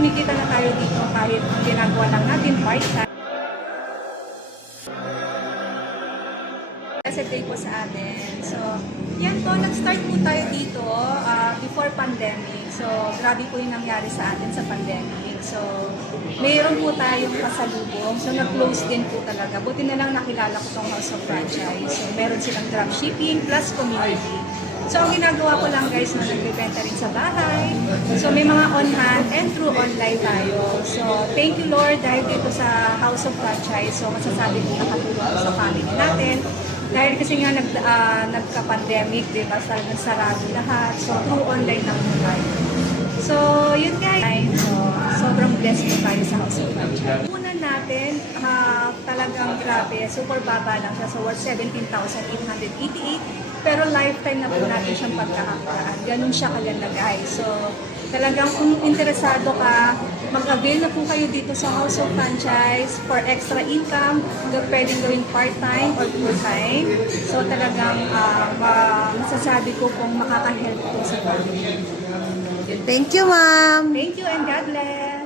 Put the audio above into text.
kumikita na tayo dito kahit ginagawa lang natin part-time. Day po sa atin. So, yan po, nag-start po tayo dito before pandemic. So, grabe po yung nangyari sa atin sa pandemic. So, mayroon po tayong pasalubong. So, nag-close din po talaga. Buti na lang nakilala ko tong House of Franchise. So, meron silang dropshipping plus community. So, ang ginagawa ko lang guys, na nagbibenta rin sa bahay. So, may mga on-hand and through online tayo. So, thank you Lord dahil dito sa House of Franchise. So, masasabi ko nakatulong ko sa family natin. Dahil kasi nga nagka-pandemic, diba? Nagsarado lahat. So, through online lang po tayo. So, yun guys. So, sobrang blessed po tayo sa House of Franchise. Una natin, talagang grabe, super baba lang siya. So, worth 17,888. Pero lifetime na po natin siyang pagkakakitaan. Ganun siya kaganda guys. So, talagang kung interesado ka, mag-avail na po kayo dito sa House of Franchise for extra income. Pwedeng gawing part-time or full-time. So talagang masasabi ko kung makaka-help po sa family. Thank you, ma'am. Thank you and God bless.